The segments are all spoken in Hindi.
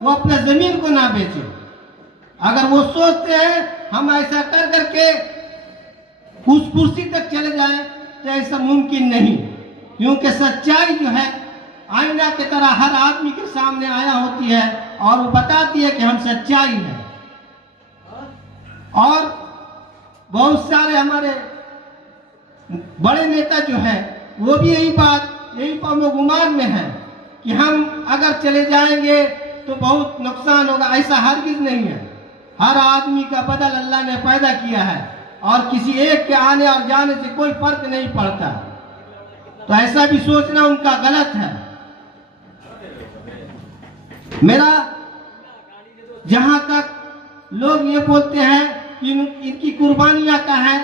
वो अपना जमीन को ना बेचे। अगर वो सोचते हैं हम ऐसा कर करके उस कुर्सी तक चले जाएं तो ऐसा मुमकिन नहीं, क्योंकि सच्चाई जो है आईना की तरह हर आदमी के सामने आया होती है और वो बताती है कि हम सच्चाई है। और बहुत सारे हमारे बड़े नेता जो है वो भी यही गुमान में है कि हम अगर चले जाएंगे तो बहुत नुकसान होगा। ऐसा हरगिज नहीं है। हर आदमी का बदल अल्लाह ने पैदा किया है और किसी एक के आने और जाने से कोई फर्क नहीं पड़ता। तो ऐसा भी सोचना उनका गलत है। मेरा जहां तक लोग ये बोलते हैं कि इनकी कुर्बानियां का है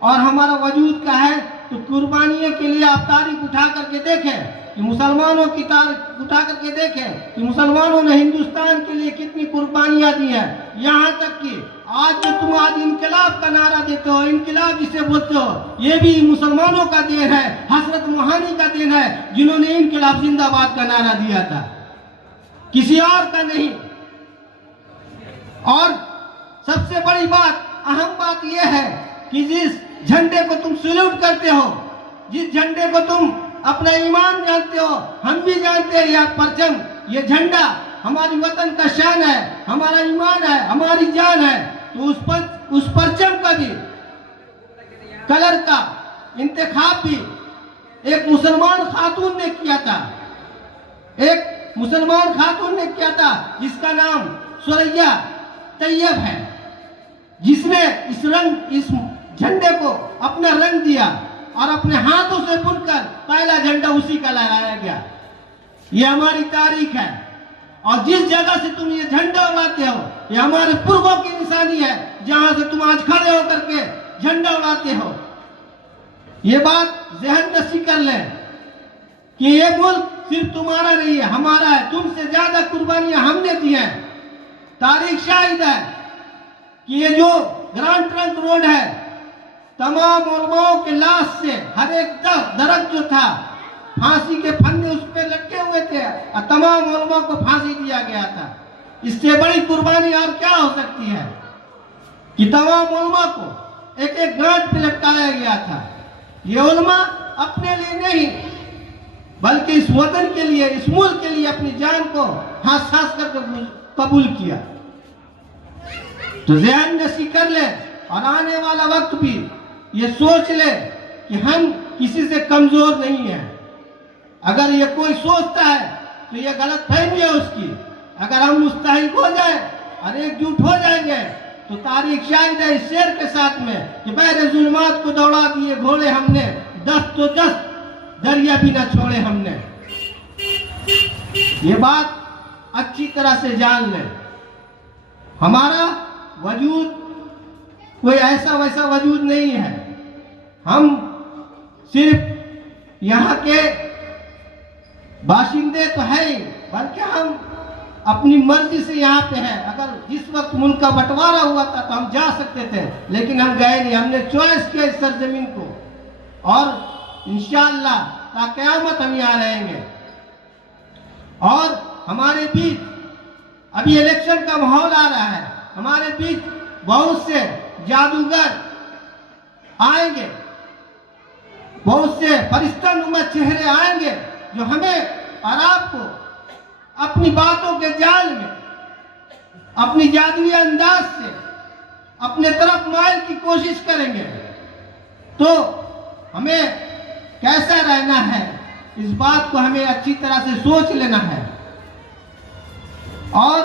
और हमारा वजूद का है, तो कुर्बानियों के लिए आप तारीख उठा करके देखें कि मुसलमानों की तारीख उठा करके देखें कि मुसलमानों ने हिंदुस्तान के लिए कितनी कुर्बानियां दी है। यहाँ तक कि आज जो तुम आज इनकलाब का नारा देते हो, इनकलाब जिसे बोलते हो, ये भी मुसलमानों का देन है, हजरत मोहानी का देन है, जिन्होंने इनकलाब जिंदाबाद का नारा दिया था, किसी और का नहीं। और सबसे बड़ी बात, अहम बात यह है कि जिस झंडे को तुम सैल्यूट करते हो, जिस झंडे को तुम अपना ईमान जानते हो, हम भी जानते हैं, यह परचम, ये झंडा हमारी वतन का शान है, हमारा ईमान है, हमारी जान है। तो उस परचम का भी कलर का इंतखाब भी एक मुसलमान खातून ने किया था, एक मुसलमान खातून ने किया था जिसका नाम सुरैया तैयब है, जिसने इस झंडे को अपना रंग दिया और अपने हाथों से बुनकर पहला झंडा उसी का लहराया गया। ये हमारी तारीख है। और जिस जगह से तुम ये झंडा उड़ाते हो, ये हमारे पूर्वों की निशानी है, जहां से तुम आज खड़े होकर के झंडा उड़ाते हो। ये बात ज़हन नशी कर ले कि ये मुल्क सिर्फ तुम्हारा नहीं है, हमारा है। तुमसे ज्यादा कुर्बानियां हमने दी हैं। तारीख शाहिद है कि ये जो ग्रांड ट्रंक रोड है, तमाम उलमाओं के लाश से हर एक दरख्त जो था, फांसी के फंदे उस पर लटके हुए थे और तमाम उलमा को फांसी दिया गया था। इससे बड़ी कुर्बानी और क्या हो सकती है कि तमाम उलमा को एक एक गांठ पे लटकाया गया था। ये उलमा अपने लिए नहीं बल्कि इस वतन के लिए, इस मुल्क के लिए अपनी जान को हाथ कर कबूल किया। तो ज़हन नशी कर ले और आने वाला वक्त भी ये सोच ले कि हम किसी से कमजोर नहीं है। अगर ये कोई सोचता है तो ये गलत फहमी है उसकी। अगर हम मुस्तहिक हो जाए और एकजुट हो जाएंगे तो तारीख शाहिद है इस शेर के साथ में कि बहरे जुल्मात को दौड़ा दिए घोड़े हमने, 10 तो 10 दरिया भी न छोड़े हमने। ये बात अच्छी तरह से जान ले। हमारा वजूद कोई ऐसा वैसा वजूद नहीं है। हम सिर्फ यहाँ के बाशिंदे तो है ही, बल्कि हम अपनी मर्जी से यहाँ पे हैं। अगर जिस वक्त मुल्क का बंटवारा हुआ था तो हम जा सकते थे, लेकिन हम गए नहीं। हमने चॉइस किया इस सरजमीन को और इंशाअल्लाह ता क़यामत हम यहाँ रहेंगे। और हमारे बीच अभी इलेक्शन का माहौल आ रहा है, हमारे बीच बहुत से जादूगर आएंगे, बहुत से फरिश्तानुमा चेहरे आएंगे जो हमें और आपको अपनी बातों के जाल में, अपनी जादुई अंदाज से अपने तरफ माइल की कोशिश करेंगे। तो हमें कैसा रहना है, इस बात को हमें अच्छी तरह से सोच लेना है और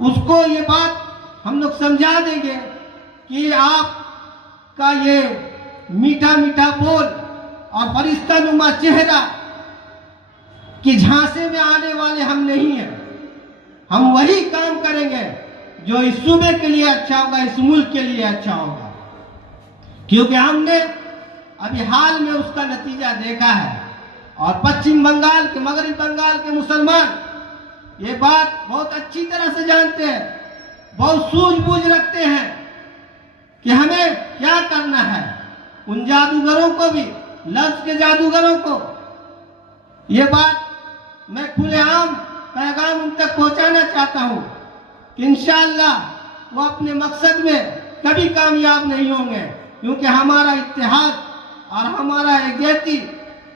उसको ये बात हम लोग समझा देंगे कि आपका ये मीठा मीठा बोल और फरिश्तानुमा चेहरा कि झांसे में आने वाले हम नहीं हैं। हम वही काम करेंगे जो इस सूबे के लिए अच्छा होगा, इस मुल्क के लिए अच्छा होगा, क्योंकि हमने अभी हाल में उसका नतीजा देखा है। और पश्चिम बंगाल के, मगरबी बंगाल के मुसलमान ये बात बहुत अच्छी तरह से जानते हैं, बहुत सूझबूझ रखते हैं कि हमें क्या करना है। उन जादूगरों को भी, लफ्ज के जादूगरों को ये बात मैं खुलेआम पैगाम उन तक पहुंचाना चाहता हूं कि इंशाअल्लाह वो अपने मकसद में कभी कामयाब नहीं होंगे, क्योंकि हमारा इत्तेहाद और हमारा एकजुटती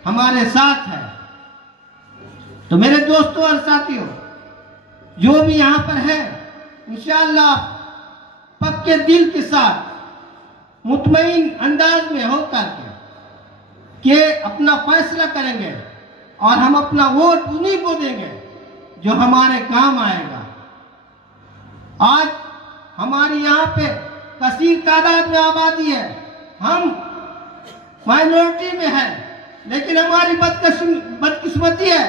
हमारे साथ है। तो मेरे दोस्तों और साथियों, जो भी यहाँ पर है, इंशाअल्लाह पक्के दिल के साथ मुतमईन अंदाज में होकर के अपना फैसला करेंगे और हम अपना वोट उन्हीं को देंगे जो हमारे काम आएगा। आज हमारी यहाँ पे कसीर तादाद में आबादी है, हम माइनॉरिटी में है, लेकिन हमारी बदकिस्मती है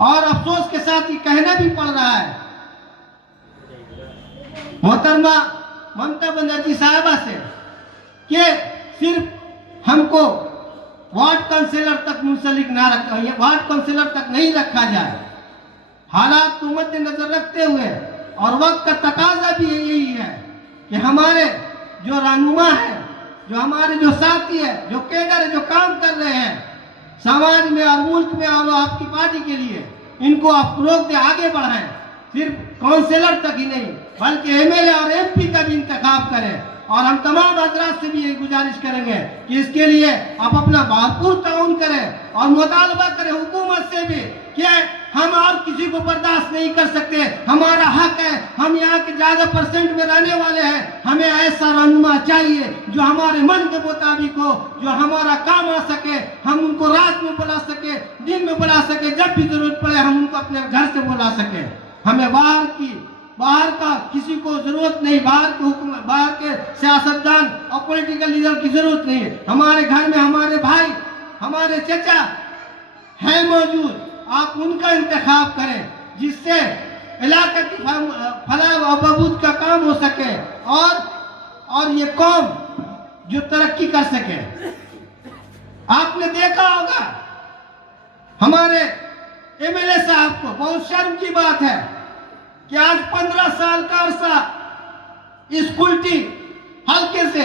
और अफसोस के साथ ये कहना भी पड़ रहा है मोहतरमा ममता बनर्जी साहिबा से कि सिर्फ हमको वार्ड काउंसिलर तक मुंसलिक ना रखा, वार्ड काउंसिलर तक नहीं रखा जाए। हालात को मद्देनजर रखते हुए और वक्त का तकाजा भी यही है कि हमारे जो रहनुमा है, जो हमारे जो साथी है, जो कैडर है, जो काम कर रहे हैं समाज में और मुल्क में और आपकी पार्टी के लिए, इनको आप फरोग दे, आगे बढ़ाएं। सिर्फ काउंसिलर तक ही नहीं बल्कि एमएलए और एमपी का भी इंतखाब करें। और हम तमाम हजरात से भी यही गुजारिश करेंगे कि इसके लिए आप अपना भरपूर ताउन करें और मुतालबा करें हुकूमत से भी कि हम और किसी को बर्दाश्त नहीं कर सकते, हमारा हक है, हम यहाँ के ज्यादा परसेंट में रहने वाले हैं, हमें ऐसा रहनुमा चाहिए जो हमारे मन के मुताबिक हो, जो हमारा काम आ सके, हम उनको रात में बुला सके, दिन में बुला सके, जब भी जरूरत पड़े हम उनको अपने घर से बुला सके। हमें बाहर का किसी को जरूरत नहीं, बाहर के सियासतदान और पॉलिटिकल लीडर की जरूरत नहीं है। हमारे घर में हमारे भाई, हमारे चचा हैं मौजूद, आप उनका इंतखाब करें जिससे इलाके की फलाह और बहबूद का काम हो सके और ये कौम जो तरक्की कर सके। आपने देखा होगा हमारे एमएलए साहब को, बहुत शर्म की बात है कि आज 15 साल का अरसा स्कूटी हल्के से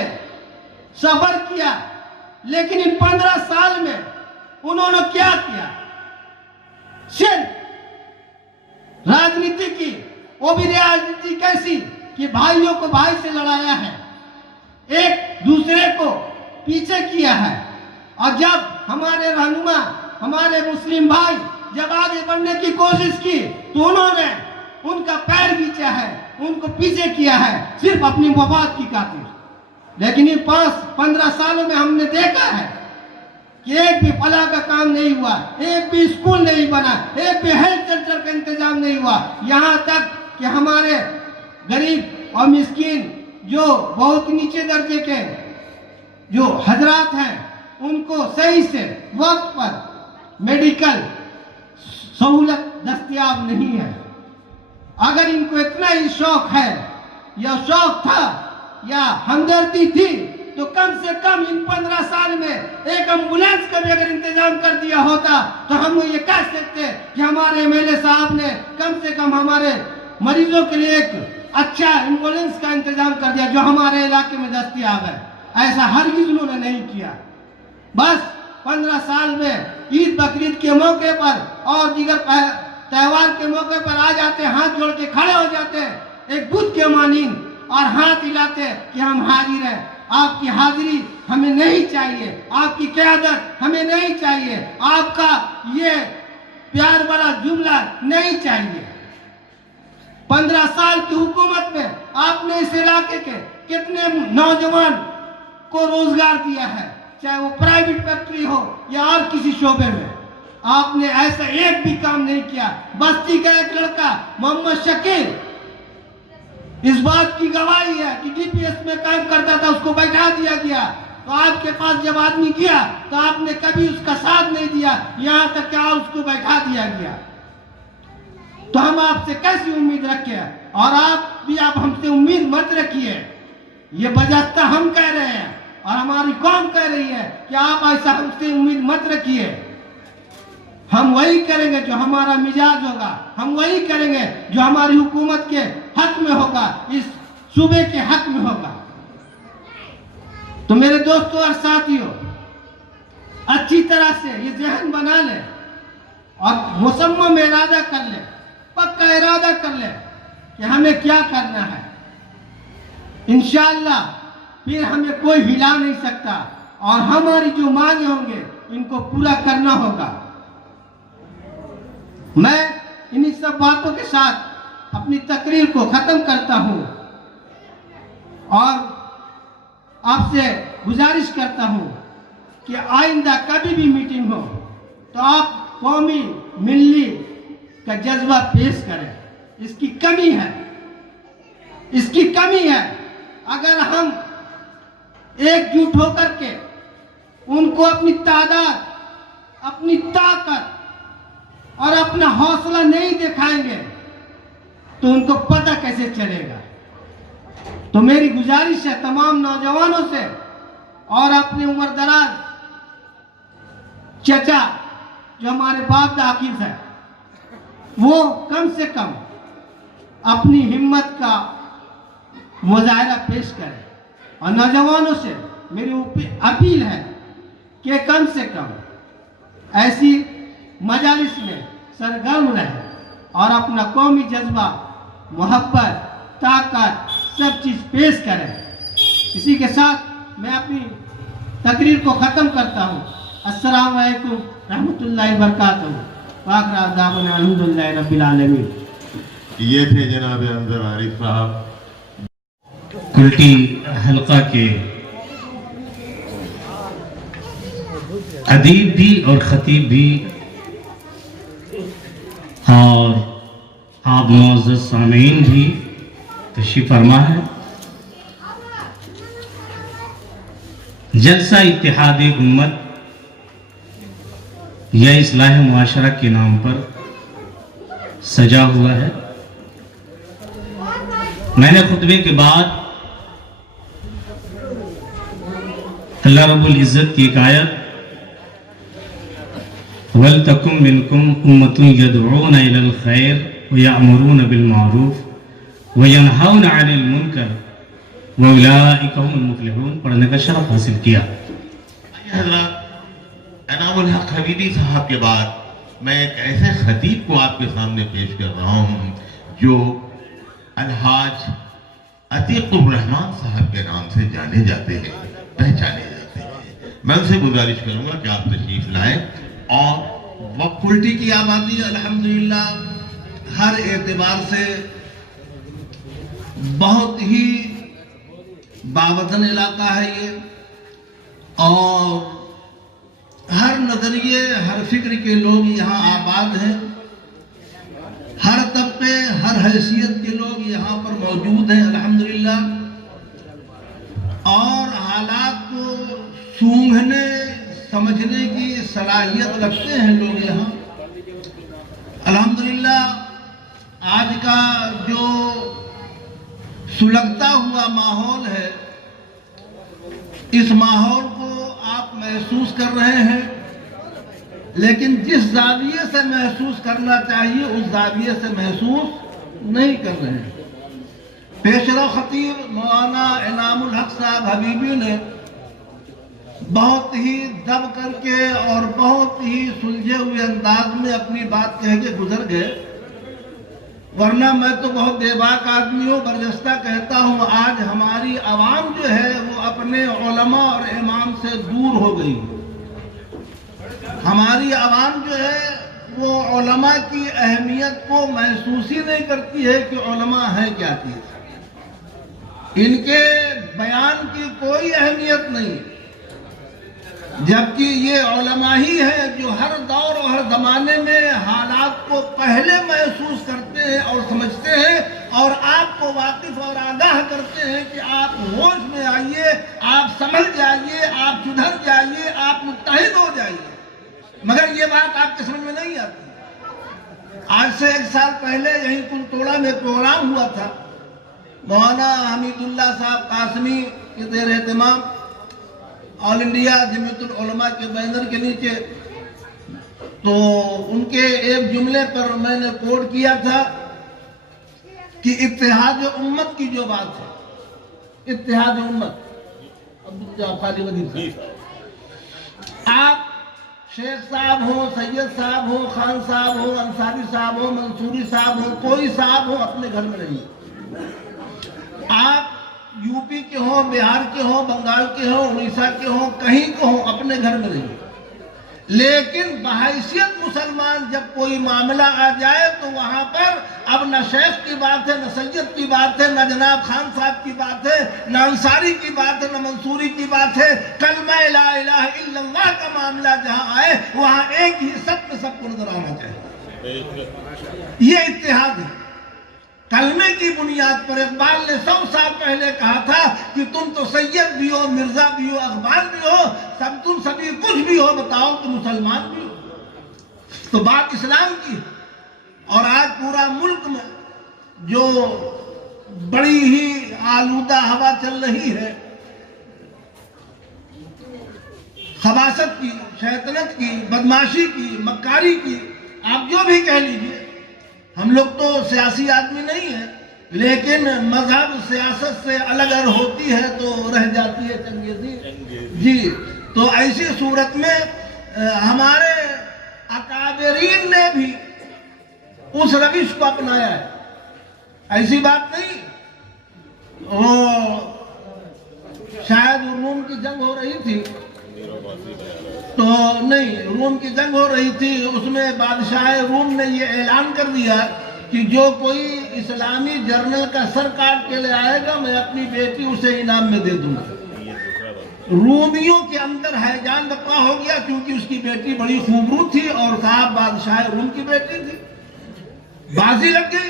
सफर किया, लेकिन इन 15 साल में उन्होंने क्या किया? सिर्फ राजनीति की, वो भी राजनीति कैसी कि भाइयों को भाई से लड़ाया है, एक दूसरे को पीछे किया है। और जब हमारे रहनुमा, हमारे मुस्लिम भाई जब आगे बढ़ने की कोशिश की तो उन्होंने उनका पैर खींचा है, उनको पीछे किया है सिर्फ अपनी मफाद की खातिर। लेकिन इन 15 सालों में हमने देखा है कि एक भी फलाह का काम नहीं हुआ, एक भी स्कूल नहीं बना, एक भी हेल्थ सेंटर का इंतजाम नहीं हुआ। यहाँ तक कि हमारे गरीब और मिस्कीन जो बहुत नीचे दर्जे के जो हजरात हैं, उनको सही से वक्त पर मेडिकल सहूलत दस्तयाब नहीं है। अगर इनको इतना ही शौक है या शौक था या हमदर्दी थी तो कम से कम इन 15 साल में एक एम्बुलेंस का भी अगर इंतजाम कर दिया होता तो हम ये कह सकते कि हमारे एमएलए साहब ने कम से कम हमारे मरीजों के लिए एक अच्छा एम्बुलेंस का इंतजाम कर दिया जो हमारे इलाके में दस्तयाब है। ऐसा हरगिज उन्होंने नहीं किया। बस 15 साल में ईद बकरीद के मौके पर और दीगर त्योहार के मौके पर आ जाते, हाथ जोड़ के खड़े हो जाते, एक बुत के मानीन और हाथ हिलाते कि हम हाजिर हैं। आपकी हाजिरी हमें नहीं चाहिए, आपकी क़यादत हमें नहीं चाहिए, आपका ये प्यार भरा जुमला नहीं चाहिए। 15 साल की हुकूमत में आपने इस इलाके के कितने नौजवान को रोजगार दिया है, चाहे वो प्राइवेट फैक्ट्री हो या और किसी शोबे में। आपने ऐसा एक भी काम नहीं किया। बस्ती का एक लड़का मोहम्मद शकील इस बात की गवाही है कि डीपीएस में काम करता था, उसको बैठा दिया गया। तो आपके पास जब आदमी गया तो आपने कभी उसका साथ नहीं दिया, यहाँ तक क्या उसको बैठा दिया गया। तो हम आपसे कैसी उम्मीद रखें? और आप भी आप हमसे उम्मीद मत रखिए। ये बजाता हम कह रहे हैं और हमारी कौम कह रही है कि आप ऐसा हमसे उम्मीद मत रखिए। हम वही करेंगे जो हमारा मिजाज होगा, हम वही करेंगे जो हमारी हुकूमत के हक में होगा, इस सूबे के हक में होगा। तो मेरे दोस्तों और साथियों, अच्छी तरह से ये जहन बना लें और मुसम्मम इरादा कर ले, पक्का इरादा कर ले कि हमें क्या करना है, इंशाअल्लाह फिर हमें कोई हिला नहीं सकता और हमारी जो मांगे होंगे इनको पूरा करना होगा। मैं इन्हीं सब बातों के साथ अपनी तकरीर को खत्म करता हूं और आपसे गुजारिश करता हूं कि आइंदा कभी भी मीटिंग हो तो आप कौमी मिल्ली का जज्बा पेश करें। इसकी कमी है, इसकी कमी है। अगर हम एकजुट होकर के उनको अपनी तादाद, अपनी ताकत और अपना हौसला नहीं दिखाएंगे तो उनको पता कैसे चलेगा। तो मेरी गुजारिश है तमाम नौजवानों से और अपने उम्र दराज चचा जो हमारे बाप दाखिल है, वो कम से कम अपनी हिम्मत का मुजाहरा पेश करें और नौजवानों से मेरी अपील है कि कम से कम ऐसी मजालिस में सरगर्म रहे और अपना कौमी जज्बा, मोहब्बत, ताकत सब चीज़ पेश करें। इसी के साथ मैं अपनी तकरीर को ख़त्म करता हूँ। अस्सलामु अलैकुम रहमतुल्लाहि व बरकातहू। वाखिर दावाना अल्हम्दुलिल्लाहि रब्बिल आलमीन। ये थे जनाब अंजर आरिफ साहब, कुल्टी हल्का के अदीब भी और खतीब भी और आप मुअज़्ज़ज़ सामीन भी तशरीफ़ फरमा है। जलसा इत्तेहाद उम्मत या इस्लाह मुआशरा के नाम पर सजा हुआ है। मैंने खुतबे के बाद अल्लाह रब्बुल इज़्ज़त की एक आयत वल तकुम मिनकुम उम्मतुन यदऊना इलल खैर व यअमुरूना बिल मारूफ व यनहौना अनिल मुनकर व उलाइका हुमुल मुफ्लिहून पढ़ने का शरफ हासिल किया। हज़रत इनामुल हक हबीबी साहब के बाद मैं एक ऐसे खतीब को आपके सामने पेश कर रहा हूँ जो अलहाज अतीकुर रहमान साहब के नाम से जाने जाते हैं, पहचाने जाते हैं। मैं उनसे गुजारिश करूँगा कि आप तशरीफ लाएं और वक्त कुल्टी की आबादी अल्हम्दुलिल्लाह हर एतबार से बहुत ही बावतन इलाका है ये, और हर नजरिए हर फिक्र के लोग यहाँ आबाद हैं। हर तबके हर हैसियत के लोग यहाँ पर मौजूद हैं अल्हम्दुलिल्लाह, और हालात को सूंघने समझने की सलाहियत रखते हैं लोग यहाँ अल्हम्दुलिल्लाह। आज का जो सुलगता हुआ माहौल है, इस माहौल को आप महसूस कर रहे हैं, लेकिन जिस जाविये से महसूस करना चाहिए उस जाविये से महसूस नहीं कर रहे हैं। पेशरो खतीब मौलाना इनामुल हक साहब हबीबी ने बहुत ही दब करके और बहुत ही सुलझे हुए अंदाज में अपनी बात कह के गुजर गए, वरना मैं तो बहुत बेबाक आदमी हूँ, बरजस्ता कहता हूँ आज हमारी आवाम जो है वो अपने उलमा और इमाम से दूर हो गई। हमारी आवाम जो है वो उलमा की अहमियत को महसूस ही नहीं करती है कि उलमा है क्या चीज। इनके बयान की कोई अहमियत नहीं, जबकि ये उलमा ही है जो हर दौर और हर जमाने में हालात को पहले महसूस करते हैं और समझते हैं और आपको वाकिफ और आगाह करते हैं कि आप होश में आइए, आप समझ जाइए, आप सुधर जाइए, आप मुत्तहिद हो जाइए। मगर ये बात आपके समझ में नहीं आती। आज से 1 साल पहले यहीं कुलतोड़ा में प्रोग्राम हुआ था, मौलाना हमीदुल्लाह साहब कासमी के ज़ेर एहतमाम ऑल इंडिया जमीयतुल उलमा के बैनर के नीचे, तो उनके एक जुमले पर मैंने कोट किया था कि इत्तेहाद उम्मत की जो बात है, इत्तेहाद उम्मत, आप शेख साहब हो, सैयद साहब हो, खान साहब हो, अंसारी साहब हो, मंसूरी साहब हो, कोई साहब हो, अपने घर में रहिए। आप यूपी के हो, बिहार के हो, बंगाल के हो, उड़ीसा के हो, कहीं के हो, अपने घर में रहिए। लेकिन बहैसियत मुसलमान जब कोई मामला आ जाए तो वहां पर अब न शेख की बात है, न सैयद की बात है, न जनाब खान साहब की बात है, न अंसारी की बात है, न मंसूरी की बात है। कलमा ला इलाहा इल्लल्लाह का मामला जहां आए वहां एक ही सत्य सबको नजर आना चाहिए। ये इत्तेहाद है। कलमे की बुनियाद पर इकबाल ने 100 साल पहले कहा था कि तुम तो सैयद भी हो, मिर्जा भी हो, अखबार भी हो, सब तुम सभी कुछ भी हो, बताओ तुम मुसलमान भी हो। तो बात इस्लाम की है। और आज पूरा मुल्क में जो बड़ी ही आलूदा हवा चल रही है, खबासत की, शैतानत की, बदमाशी की, मक्कारी की, आप जो भी कह लीजिए। हम लोग तो सियासी आदमी नहीं है, लेकिन मजहब सियासत से अलग अगर होती है तो रह जाती है चंगेजी जी। तो ऐसी सूरत में हमारे अकाबरीन ने भी उस रविश को अपनाया है। ऐसी बात नहीं, वो शायद रूम की जंग हो रही थी, तो नहीं, रूम की जंग हो रही थी, उसमें बादशाह रूम ने ये ऐलान कर दिया कि जो कोई इस्लामी जर्नल का सर काट के ले आएगा मैं अपनी बेटी उसे इनाम में दे दूंगा। रूमियों के अंदर हैजान बपा हो गया, क्योंकि उसकी बेटी बड़ी खूबसूरत थी और साहब बादशाह रूम की बेटी थी। बाजी लग गई,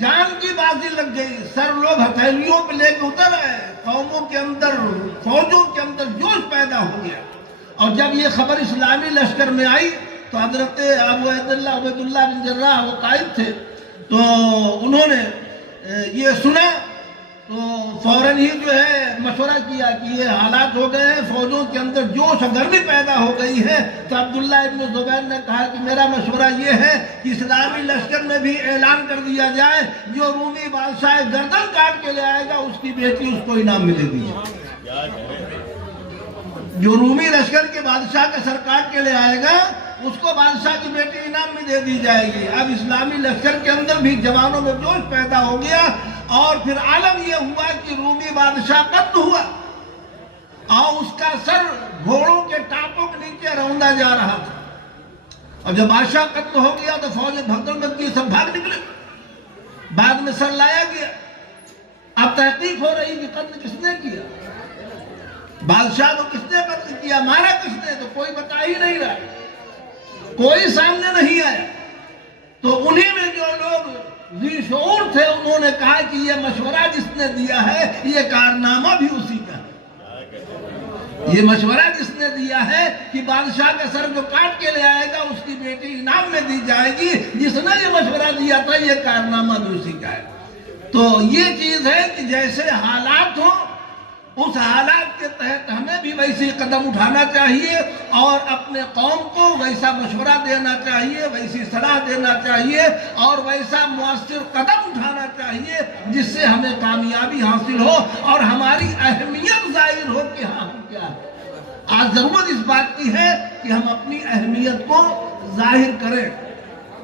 जान की बाजी लग गई। सर लोग हथेलियों पे लेके उतर आए, कौमों के अंदर, फौजों के अंदर जोश पैदा हो गया। और जब ये खबर इस्लामी लश्कर में आई तो हजरत अबूबैदुल्लाह बिन जर्राह वो कायद थे, तो उन्होंने ये सुना तो फौरन ही जो है मशवरा किया कि ये हालात हो गए हैं, फौजों के अंदर जोश और गर्मी पैदा हो गई है। तो अब्दुल्ला इब्न जुबैर ने कहा कि मेरा मशवरा ये है कि इस्लामी लश्कर में भी ऐलान कर दिया जाए जो रूमी बादशाह गर्दन काट के ले आएगा उसकी बेटी उसको इनाम मिलेगी। जो रूमी लश्कर के बादशाह का सर काट के ले आएगा उसको बादशाह की बेटी इनाम में दे दी जाएगी। अब इस्लामी लश्कर के अंदर भी जवानों में जोश पैदा हो गया और फिर आलम यह हुआ कि रूमी बादशाह कत्ल हुआ और उसका सर घोड़ों के टापों के नीचे रौंदा जा रहा था। और जब बादशाह कत्ल हो गया तो फौज भगदड़ मच गई, सब भाग निकले। बाद में सर लाया गया। अब तहकीक हो रही कि कत्ल किसने किया, बादशाह को किसने कत्ल किया, मारा किसने, तो कोई बता ही नहीं रहा, कोई सामने नहीं आया। तो उन्हीं में जो लोग जिशऊर थे उन्होंने कहा कि ये मशवरा जिसने दिया है ये कारनामा भी उसी का है। ये मशवरा जिसने दिया है कि बादशाह का सर जो काट के ले आएगा उसकी बेटी इनाम में दी जाएगी, जिसने ये मशवरा दिया था ये कारनामा भी उसी का है। तो ये चीज है कि जैसे हालात हो उस हालात के तहत हमें भी वैसे कदम उठाना चाहिए और अपने कौम को वैसा मशवरा देना चाहिए, वैसी सलाह देना चाहिए और वैसा मुअस्सिर कदम उठाना चाहिए जिससे हमें कामयाबी हासिल हो और हमारी अहमियत जाहिर हो कि हाँ हम क्या है। आज जरूरत इस बात की है कि हम अपनी अहमियत को जाहिर करें,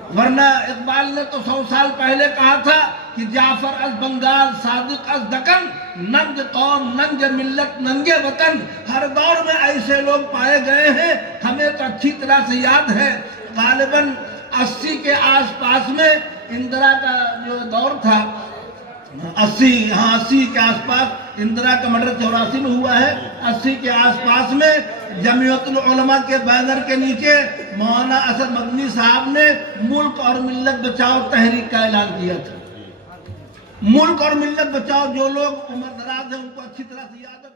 वरना इकबाल ने तो 100 साल पहले कहा था कि जाफर अज बंगाल, सादिक अज दक्कन, नंग कौम, नंग मिल्लत, नंगे वतन। हर दौर में ऐसे लोग पाए गए हैं। हमें तो अच्छी तरह से याद है, गालिबन 80 के आसपास में इंदिरा का जो दौर था, 80 के आसपास इंदिरा का मर्डर 84 में हुआ है। 80 के आसपास में जमीयतुल उलमा के बैनर के नीचे मौलाना असद मदनी साहब ने मुल्क और मिल्लत बचाओ तहरीक का ऐलान किया था। मुल्क और मिल्लत बचाओ, जो लोग उम्र दराज है उनको अच्छी तरह से याद है।